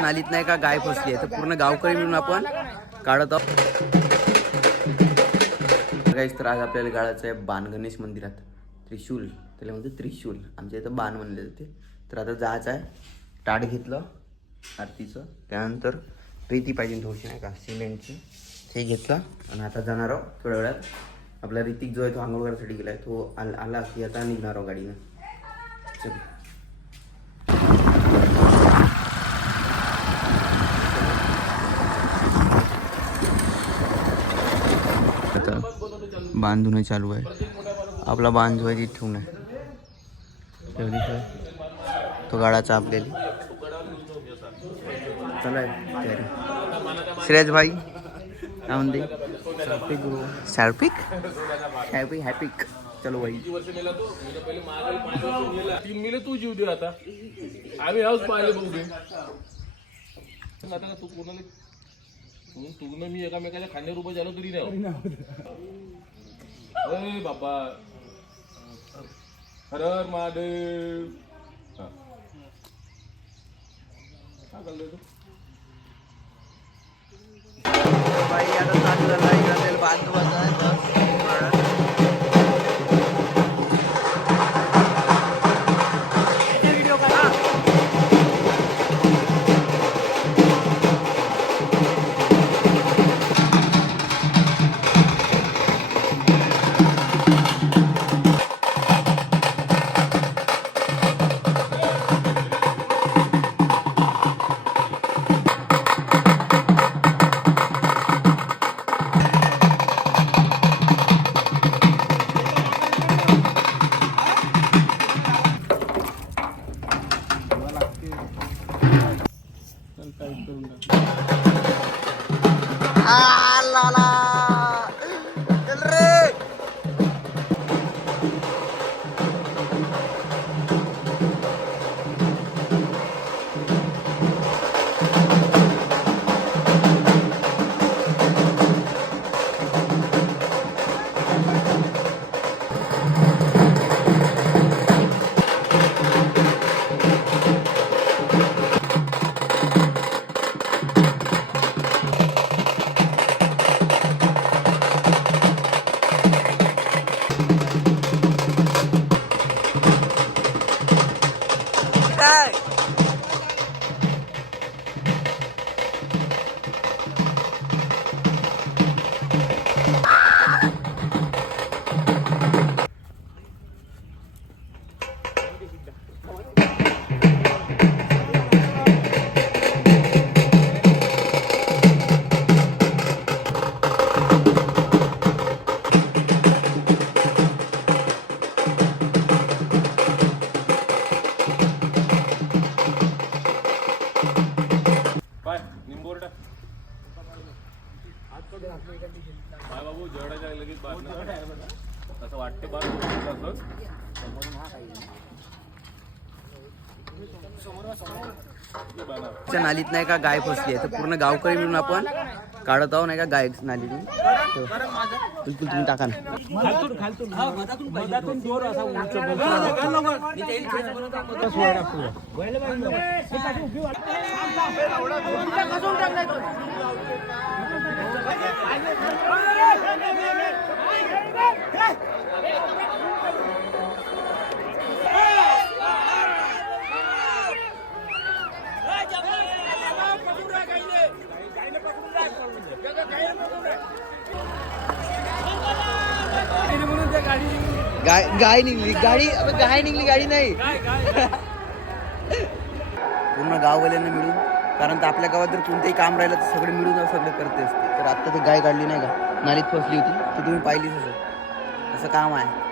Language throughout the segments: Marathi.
नालीत नाही का गाय फसली आहे, तर पूर्ण गावकरी मिळून आपण काढत आहोत. तर आज आपल्याला काढायचं आहे बाण गणेश मंदिरात. त्रिशूल त्याला म्हणते, त्रिशूल आमच्या इथं बाण म्हणले जाते. तर आता जायचं आहे. ताट घेतलं आरतीचं, त्यानंतर रेती पाहिजे थोडीशी नाही का सिमेंटची, ते घेतलं आणि आता जाणार आहोत थोड्या वेळात. आपला ऋतिक जो आहे तो आंघोळ करायसाठी गेलाय, तो आला की आता निघणार आहोत गाडीनं. चल आता बांधून चालू आहे. आपला बांध जो आहे ती ठेवून आहे ठेवली तो गाडाचा आपल्याला चला तयारी. श्रेयस भाई काय म्हणते? शार्पिक हॅपी हॅपिक. चलो भाई 3 मिले तू जीव दे. आता आम्ही हाऊस पाहिले बघू दे. आता तू कोणाला तू ना मी एकामेकाच्या खांद्यावर उभं झालो तरी नाही. अरे बाबा हर हर महादेव. काय करलं तू भाई? आता चालू झाला इकडे बांधू काय बाबू जेवढ्या लगेच असं वाटते बार नालीत नाही का गाय फसली आहे, तर पूर्ण गावकरी मिळून आपण काढत आहोत नाही का गाय नालीतून. बिलकुल तुम्ही टाका ना. गाय निघली गाडी, गाय निघली गाडी नाही. पूर्ण गाववाल्यांना मिळून, कारण तर आपल्या गावात जर कोणतेही काम राहिलं तर सगळे मिळून सगळे करते असते. तर आता ती गाय काढली नाही का, नालीत फसली होती, ती तुम्ही पाहिलीच असं काम आहे.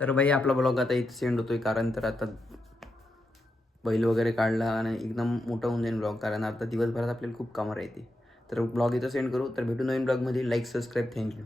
तर भाई आपला ब्लॉग आता इथे सेंड होतोय, कारण तर आता बैल वगैरे काढला आणि एकदम मोठा होऊन जाईल ब्लॉग, कारण आता दिवसभरात आपल्याला खूप कामं राहते. तर ब्लॉग इथं सेंड करू. तर भेटू नवीन ब्लॉगमध्ये. Like subscribe. थँक्यू.